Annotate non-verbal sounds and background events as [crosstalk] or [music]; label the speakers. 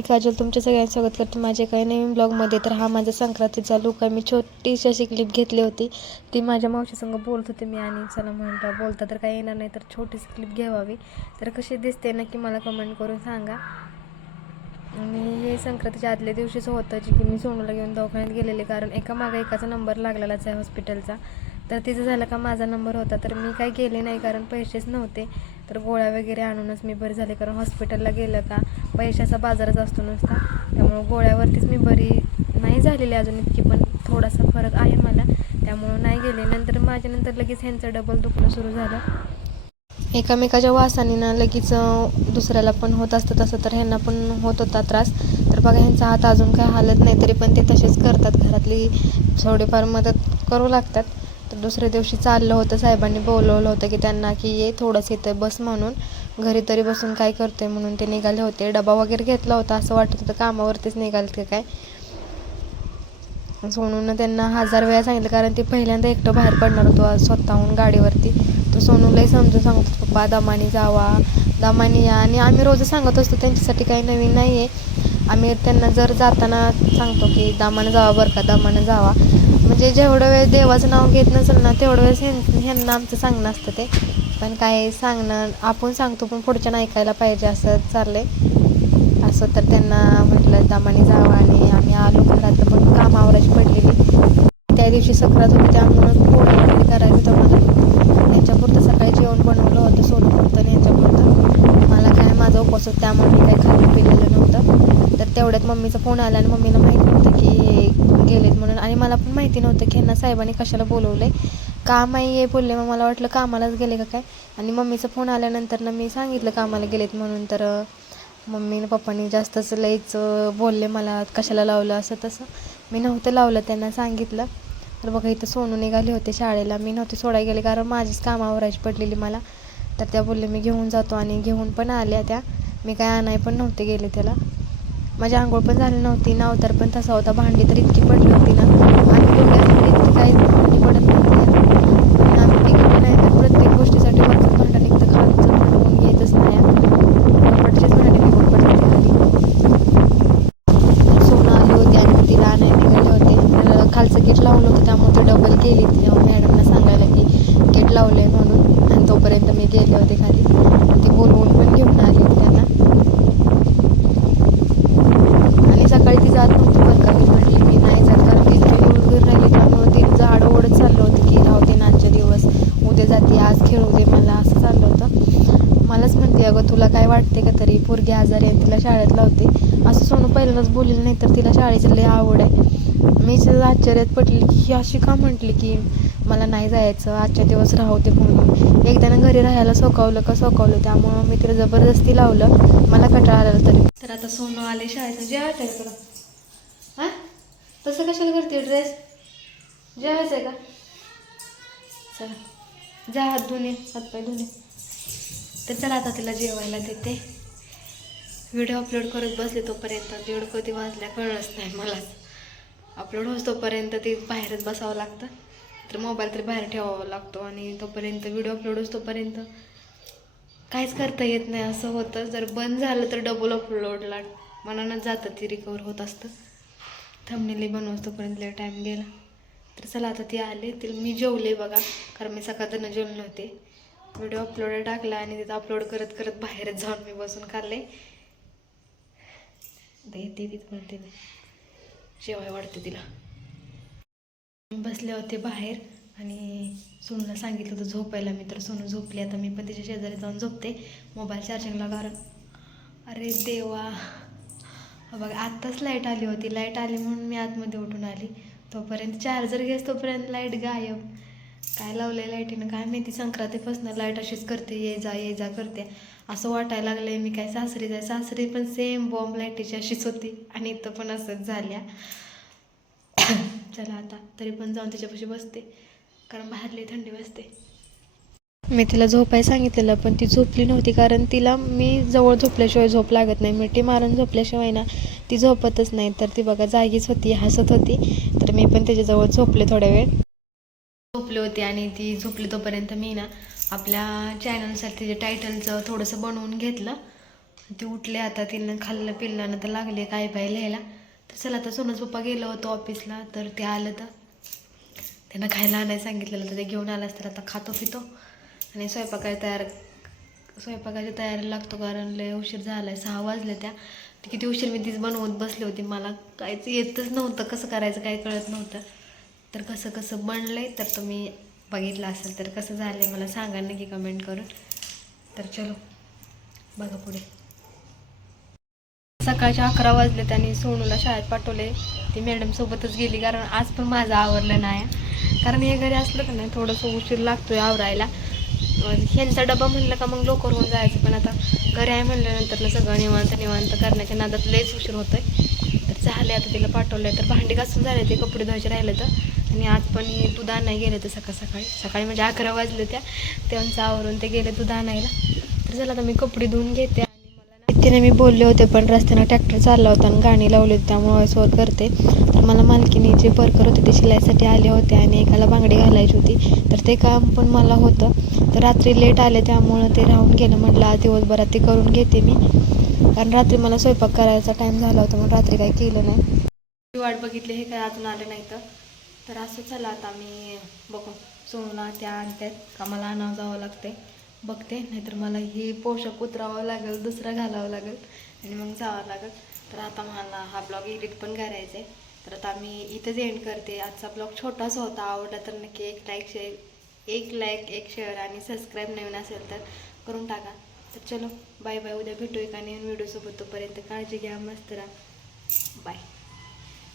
Speaker 1: मी काजल तुमच्या सगळ्यांचं स्वागत करते. माझ्या काही नवीन ब्लॉगमध्ये तर हा माझा संक्रांतीचा लुक आहे. मी छोटीशी अशी क्लिप घेतली होती. ती माझ्या मावशीसंग बोलत होते. मी आणि चला म्हणता बोलता तर काही येणार नाही तर छोटीशी क्लिप घ्यावावी तर कशी दिसते नक्की मला कमेंट करून सांगा. आणि हे संक्रांतीच्या आदल्या दिवशीच होतं जे की मी सोनूला घेऊन दवाखान्यात गेलेले. कारण एका मागे एकाचा नंबर लागलेलाच आहे हॉस्पिटलचा तर तिचं झालं का माझा नंबर होता. तर मी काय गेले नाही कारण पैसेच नव्हते. तर गोळ्या वगैरे आणूनच मी बरे झाले. कारण हॉस्पिटलला गेलं का पैशाचा बाजारच असतो नुसता. त्यामुळं गोळ्यावरतीच मी बरी नाही झालेली अजून इतकी पण थोडासा फरक आहे मला. त्यामुळं नाही गेले. नंतर माझ्यानंतर लगेच ह्यांचं डबल दुखणं सुरू झालं. एकामेकाच्या वासाने ना लगेच दुसऱ्याला पण होत असतं तसं तर ह्यांना पण होत होता त्रास. तर बघा ह्यांचा हात अजून काय हालत नाही तरी पण ते तसेच करतात. घरातली थोडीफार मदत करू लागतात. तर दुसऱ्या दिवशी चाललं होतं साहेबांनी बोलवलं होतं की त्यांना की ये थोडंच इथं बस म्हणून घरी तरी बसून काय करते म्हणून ते निघाले होते. डबा वगैरे घेतला होता असं वाटत होतं कामावरतीच निघाले का काय? सोनूनं त्यांना हजार वेळा सांगितलं कारण ते पहिल्यांदा एकटं बाहेर पडणार होतो स्वतःहून गाडीवरती. तर सोनूलाही समजून सांगतो पप्पा दमानी जावा दमानी या. आणि आम्ही रोज सांगत असतो त्यांच्यासाठी काही नवीन नाही आहे आम्ही त्यांना जर जाताना सांगतो की दामानं जावा बरं का दामानं जावा. म्हणजे जेवढं वेळ देवाचं नाव घेत नसेल ना तेवढं वेळेस ह्यां ह्यांना आमचं सांगणं असतं ते. पण काय सांगणं आपण सांगतो पण पुढच्यानं ऐकायला पाहिजे असं चाललंय. असं तर त्यांना म्हटलं दामाने जावं आणि आम्ही आलो घरातलं पण काम आवरायची पडलेली. त्या दिवशी सक्रात होती त्यामुळं पोळी करायचं होतं मला. त्यांच्यापुरतं सकाळी जेवण बनवलं होतं सोनपुरतं आणि यांच्यापुरतं मला असं त्यामुळे मी काही खाल्लं पिलेलं नव्हतं. तर तेवढ्यात मम्मीचा फोन आला आणि मम्मीला माहीत नव्हतं की हे गेलेत म्हणून. आणि मला पण माहिती नव्हतं की ह्यांना साहेबांनी कशाला बोलवलं आहे काम आहे बोलले? मग मला वाटलं कामालाच गेले का काय? आणि मम्मीचा फोन आल्यानंतर ना मी सांगितलं कामाला गेलेत म्हणून. तर मम्मीनं पप्पांनी जास्तच लईच बोलले मला कशाला लावलं असं तसं. मी नव्हतं लावलं त्यांना सांगितलं. तर बघा इथं सोनू निघाले होते शाळेला. मी नव्हते सोडायला गेले कारण माझीच कामावरायची पडलेली मला. तर त्या बोलले मी घेऊन जातो. आणि घेऊन पण आल्या त्या. मी काय आणाय पण नव्हते गेले त्याला. माझी आंघोळ पण झाली नव्हती नावतर पण तसा होता भांडी तर इतकी पडली होती ना. आम्ही दोघे इतकी काही भांडी पडत नव्हती. आम्ही तिघे नाही तर प्रत्येक गोष्टीसाठी वरचं भांडं निघतं खालचं भांडं येतच नाही. कपडचेच भांडे निघून पडले खाली. सोनं आली होती आणि तिला आणायला निघाले होते. तर खालचं गेट लावलं होतं त्यामुळे ते डबल गेली ती. मॅडमना सांगायला की गेट लावलं आहे म्हणून. आणि तोपर्यंत मी गेले होते खाली. ती बोलवून पण घेऊन आली होती त्यांना आणि सकाळी ती जात नव्हती बरं का मी म्हटली की नाही जात कारण ती इतकी उडगीर राहिली त्यामुळे ती झाड ओढत चाललं होतं की राहू दे आजच्या दिवस उद्या जाते आज खेळू दे मला असं चाललं होतं मलाच म्हणते अगं तुला काय वाटते का तरी. पोरगी आजारी आहे तिला शाळेत लावते. असं सोनू पहिल्यांदाच बोललेलं नाही तर तिला शाळेची लई आवड आहे. मीच आश्चर्यात पटली. की ही अशी का म्हटली की मला नाही जायचं आजच्या दिवस राहू दे म्हणून. एकदा घरी राहायला सोकावलं का सोकावलं त्यामुळं मी तिला जबरदस्ती लावलं. मला कटाळा आला तरी. तर आता सोनू आले शाळेत जेवायचं आहे तुला हां? तसं कशाला करते ड्रेस जेवायचं आहे का? चला. जा हात धुणे हातपाय धुणे. तर चला आता तिला जेवायला देते. व्हिडिओ अपलोड करत बसले तोपर्यंत. दीड कधी वाजल्या कळलंच नाही मलाच अपलोड होत तोपर्यंत ती बाहेरच बसावं लागतं. तर मोबाईल तरी बाहेर ठेवावा लागतो आणि तोपर्यंत व्हिडिओ अपलोड होत तोपर्यंत. काहीच करता येत नाही असं होतं. जर बंद झालं तर डबल अपलोडला मनानंच जातं ती रिकवर होत असतं. थंबनेली बनवस तोपर्यंत लय टाईम गेला. तर चला आता ती आले. तिला मी जेवले बघा. कारण मी सकाळचं जेवले होते व्हिडिओ अपलोड टाकला आणि तिथं अपलोड करत करत बाहेरच जाऊन मी बसून खाल्ले. येते तीच म्हणते मी. जेवाय वाढते तिला. बसले होते बाहेर आणि सोनूला सांगितलं होतं झोपायला. मी तर सोनू झोपली. आता मी पण तिच्या शेजारी जाऊन झोपते. मोबाईल चार्जिंगला कारण अरे देवा. बघा आत्ताच लाइट आली होती. लाइट आली म्हणून मी आतमध्ये उठून आली. तोपर्यंत चार्जर घेस तोपर्यंत लाइट गायब. काय लावलंय लाईटीनं काय माहिती संक्रांतीपासून लाइट अशीच करते ये जा ये जा करते. असं वाटायला लागलंय मी काय सासरी जाय सासरी पण सेम बॉम्ब लाईटीची अशीच होती आणि इथं पण असंच झाल्या. [coughs] चला आता तरी पण जाऊन तिच्यापाशी बसते कारण बाहेरली थंडी बसते मी तिला झोपाय सांगितलेलं पण ती झोपली नव्हती कारण तिला मी जवळ झोपल्याशिवाय झोप लागत नाही. मिठी मारून झोपल्याशिवाय ना ती झोपतच नाही. तर ती बघा जागीच होती हसत होती. तर मी पण त्याच्याजवळ झोपले थोड्या वेळ. झोपले होते आणि ती झोपली तोपर्यंत मी ना आपल्या चॅनलसाठी जे टायटलचं थोडंसं बनवून घेतलं. ती उठले आता तिनं खाल्लं पिल्लं तर लागले काय पाय लिहायला. तर चला आता सोनूच पप्पा गेलो होतो ऑफिसला तर ते आलं तर त्यांना खायला आणायला सांगितलेलं तर ते घेऊन आलास तर आता खातो पितो. आणि स्वयंपाकाला तयार स्वयंपाकाची तयारी लागतो कारण लय उशीर झाला आहे सहा वाजले त्या. किती उशीर मी तीच बनवत बसली होती. मला काहीच येतच नव्हतं कसं करायचं काय कळत नव्हतं. तर कसं कसं बनलं आहे तर तुम्ही बघितलं असेल तर कसं झालं आहे मला सांगा नक्की कमेंट करून. तर चलो बघा पुढे. सकाळच्या अकरा वाजले त्यांनी सोनूला शाळेत पाठवले. ती मॅडमसोबतच गेली कारण आज पण माझं आवरलं नाही. कारण हे घरी असलं का नाही थोडंसं उशीर लागतोय आवरायला. ह्यांचा डबा म्हणलं का मग लवकर होऊन जायचं. पण आता घरी आहे म्हणल्यानंतर सगळं निवांत निवांत करण्याच्या नादात लयच उशीर होतोय. तर झाले आता तिला पाठवलं तर भांडी घासून झाले ते कपडे धुवायचे राहिले तर आणि आज पण हे दूध आणाय गेले तर सकाळ सकाळी. सकाळी म्हणजे अकरा वाजले त्या त्यांचं आवरून ते गेले दूध आणायला. तर चला आता मी कपडे धुवून घेते आणि मला तिने मी बोलले होते पण रस्त्यानं ट्रॅक्टर चालला होता आणि गाणी लावली होती त्यामुळे वॉइसवर करते. तर मला मालकीने जे परकर होते ते शिलाईसाठी आले होते आणि एकाला बांगडी घालायची होती. तर ते काम पण मला होतं. तर रात्री लेट आले त्यामुळं ते राहून गेलं म्हटलं आज दिवसभरात ते करून घेते मी. कारण रात्री मला स्वयंपाक करायचा टाईम झाला होता म्हणून रात्री काही केलं नाही. वाट बघितली हे काय अजून आले नाही तर. तर असं चला आता मी बघू. सोनूला त्या आणतात का मला आणावं जावं लागते बघते नाहीतर मला ही पोषक उतरावं लागेल दुसरं घालावं लागेल आणि मग जावं लागेल. तर आता मला हा ब्लॉग एडिट पण करायचा आहे तर आता मी इथंच एंड करते. आजचा ब्लॉग छोटासा होता. आवडला तर नक्की एक लाईक शेअर एक लाईक एक शेअर आणि सबस्क्राईब नवीन असेल तर करून टाका. तर चलो बाय बाय उद्या भेटू एका नवीन व्हिडिओसोबत तोपर्यंत काळजी घ्या मस्त राहा.